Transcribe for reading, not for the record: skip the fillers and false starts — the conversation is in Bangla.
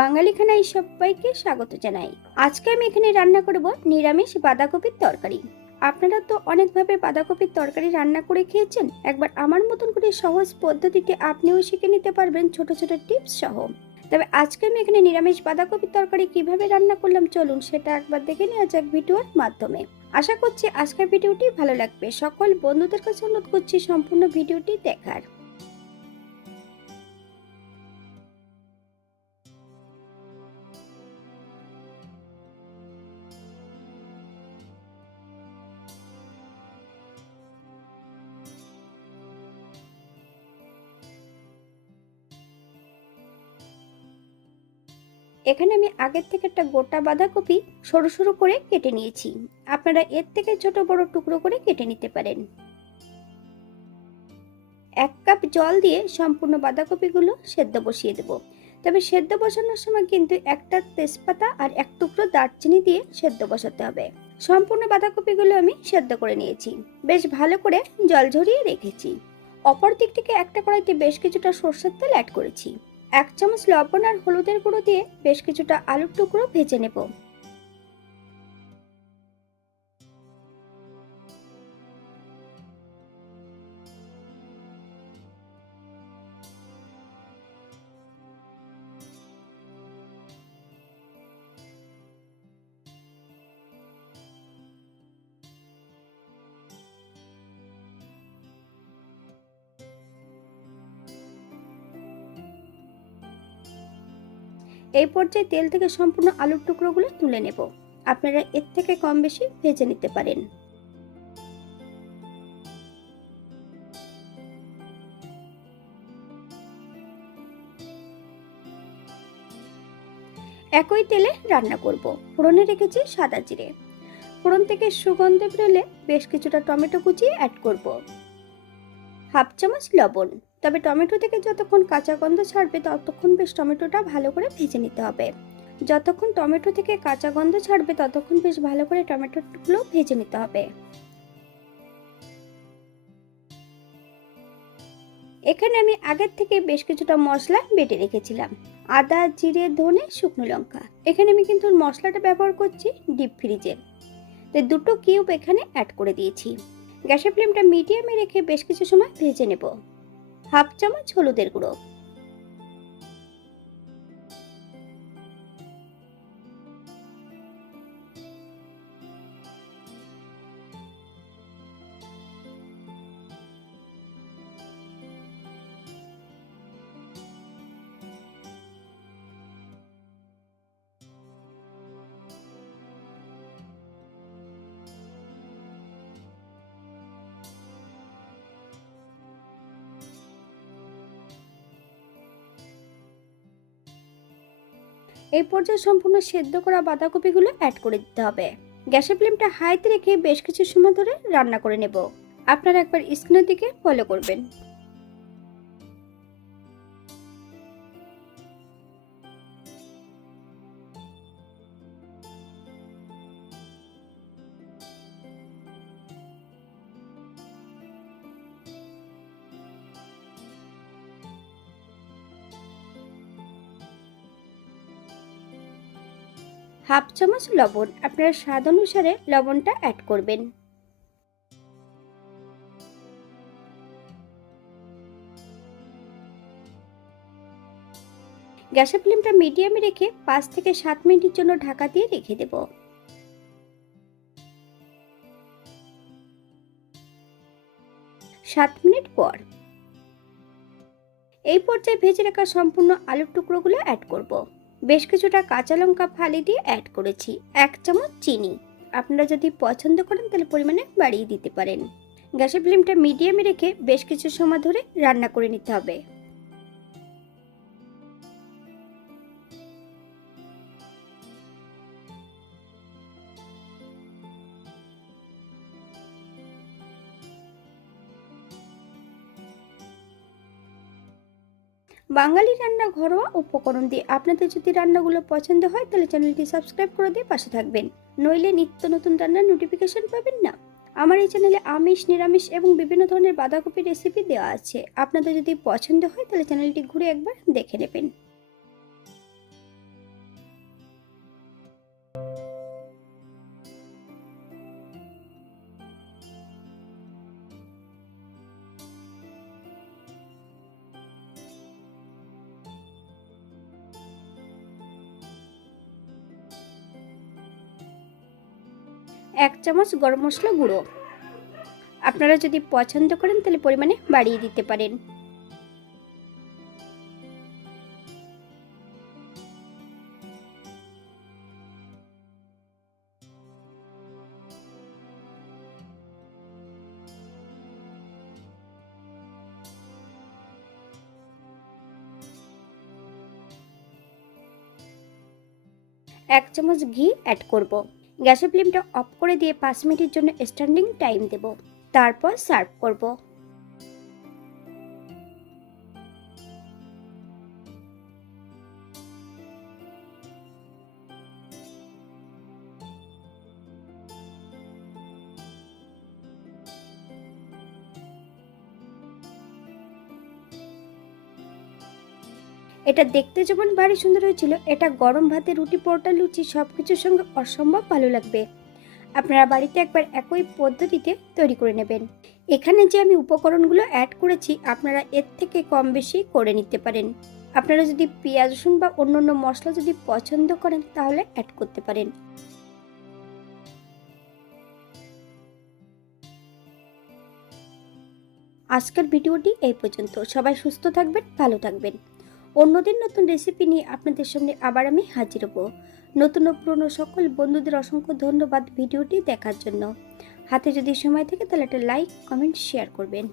বাঙালি খানায় সবাইকে স্বাগত জানাই। আজকে আমি এখানে রান্না করব নিরামিষ বাঁধাকপির তরকারি। আপনারা তো অনেকভাবে বাঁধাকপির তরকারি রান্না করে খেয়েছেন। একবার আমার মতন করে সহজ পদ্ধতিতে আপনিও শিখে নিতে পারবেন ছোট ছোট টিপস সহ। তবে আজকে আমি এখানে নিরামিষ বাঁধাকপির তরকারি কিভাবে রান্না করলাম চলুন সেটা একবার দেখে নেওয়া যাক ভিডিওর মাধ্যমে। আশা করছি আজকের ভিডিওটি ভালো লাগবে। সকল বন্ধুদের কাছে অনুরোধ করছি সম্পূর্ণ ভিডিওটি দেখার। এখানে আমি আগের থেকে একটা গোটা বাঁধাকপি সরু সরু করে কেটে নিয়েছি। আপনারা এর থেকে ছোট বড় টুকরো করে কেটে নিতে পারেন। 1 কাপ জল দিয়ে সম্পূর্ণ বাঁধাকপিগুলো সেদ্ধ বসিয়ে দেব। তবে সেদ্ধ বসানোর সময় কিন্তু একটা তেজপাতা আর এক টুকরো দারচিনি দিয়ে সেদ্ধ বসাতে হবে। সম্পূর্ণ বাঁধাকপিগুলো আমি সেদ্ধ করে নিয়েছি, বেশ ভালো করে জল ঝরিয়ে রেখেছি। অপর দিক থেকে একটা কড়াইতে বেশ কিছুটা সরষের তেল অ্যাড করেছি। 1 চামচ লবণ আর হলুদের গুঁড়ো দিয়ে বেশ কিছুটা আলুর টুকরো ভেজে নেব। এই পর্যায়ে তেল থেকে সম্পূর্ণ আলুর টুকরোগুলো তুলে নেব। আপনারা এর থেকে কম বেশি ভেজে নিতে পারেন। একই তেলে রান্না করব। ফোড়নে রেখেছি সাদা জিরে। ফোড়ন থেকে সুগন্ধ বেরোলে বেশ কিছুটা টমেটো কুচি অ্যাড করব। 1/2 চামচ লবণ। তবে টমেটো থেকে যতক্ষণ কাঁচা গন্ধ ছাড়বে ততক্ষণ বেশ টমেটোটা ভালো করে ভেজে নিতে হবে। যতক্ষণ টমেটো থেকে কাঁচা গন্ধ ছাড়বে ততক্ষণ বেশ ভালো করে টমেটোগুলো ভেজে নিতে হবে। এখানে আমি আগের থেকে বেশ কিছুটা মশলা বেটে রেখেছিলাম। আদা, জিরে, ধনে, শুকনো লঙ্কা। এখানে আমি কিন্তু মশলাটা ব্যবহার করছি ডিপ ফ্রিজের। তো দুটো কিউব এখানে অ্যাড করে দিয়েছি। গ্যাসের ফ্লেমটা মিডিয়ামে রেখে বেশ কিছু সময় ভেজে নেব। 1/2 চামচ হলুদের গুঁড়ো। এই পর্যায়ে সম্পূর্ণ সেদ্ধ করা বাঁধাকপিগুলো অ্যাড করে দিতে হবে। গ্যাসের ফ্লেমটা হাইতে রেখে বেশ কিছু সময় ধরে রান্না করে নেব। আপনারা একবার স্ক্রিনের দিকে ফলো করবেন। হাফ চামচ লবণ। আপনারা স্বাদ অনুসারে লবণটা অ্যাড করবেন। গ্যাসের ফ্লেমটা মিডিয়ামে রেখে 5 থেকে 7 মিনিটের জন্য ঢাকা দিয়ে রেখে দেব। 7 মিনিট পর এই পর্যায়ে ভেজে রাখা সম্পূর্ণ আলুর টুকরোগুলো অ্যাড করব। বেশ কিছুটা কাঁচা লঙ্কা ফালি দিয়ে অ্যাড করেছি। 1 চামচ চিনি। আপনারা যদি পছন্দ করেন তাহলে পরিমাণে বাড়িয়ে দিতে পারেন। গ্যাসের ফ্লেমটা মিডিয়ামে রেখে বেশ কিছু সময় ধরে রান্না করে নিতে হবে। বাঙালি রান্না ঘরোয়া উপকরণ দিয়ে আপনাদের যদি রান্নাগুলো পছন্দ হয় তাহলে চ্যানেলটি সাবস্ক্রাইব করে দিয়ে পাশে থাকবেন, নইলে নিত্য নতুন রান্নার নোটিফিকেশন পাবেন না। আমার এই চ্যানেলে আমিষ, নিরামিষ এবং বিভিন্ন ধরনের বাঁধাকপি রেসিপি দেওয়া আছে। আপনাদের যদি পছন্দ হয় তাহলে চ্যানেলটি ঘুরে একবার দেখে নেবেন। 1 চামচ গরম মশলা গুঁড়ো। আপনারা যদি পছন্দ করেন তাহলে পরিমাণে বাড়িয়ে দিতে পারেন। এক চামচ ঘি অ্যাড করব। গ্যাসের ফ্লেমটা অফ করে দিয়ে 5 মিনিটের জন্য স্ট্যান্ডিং টাইম দেব। তারপর সার্ভ করব। এটা দেখতে যেমন ভারী সুন্দর হয়েছিল, এটা গরম ভাতে, রুটি, পরোটা, লুচি সবকিছুর সঙ্গে অসম্ভব ভালো লাগবে। আপনারা বাড়িতে একবার একই পদ্ধতিতে তৈরি করে নেবেন। এখানে যে আমি উপকরণগুলো অ্যাড করেছি আপনারা এর থেকে কম বেশি করে নিতে পারেন। আপনারা যদি পেঁয়াজ, রসুন বা অন্যান্য মশলা যদি পছন্দ করেন তাহলে অ্যাড করতে পারেন। আজকের ভিডিওটি এই পর্যন্ত। সবাই সুস্থ থাকবেন, ভালো থাকবেন। অন্যদিন নতুন রেসিপি নিয়ে আপনাদের সামনে আবার আমি হাজির হব। নতুন ও পুরনো সকল বন্ধুদের অসংখ্য ধন্যবাদ ভিডিওটি দেখার জন্য। হাতে যদি সময় থাকে তাহলে একটা লাইক, কমেন্ট, শেয়ার করবেন।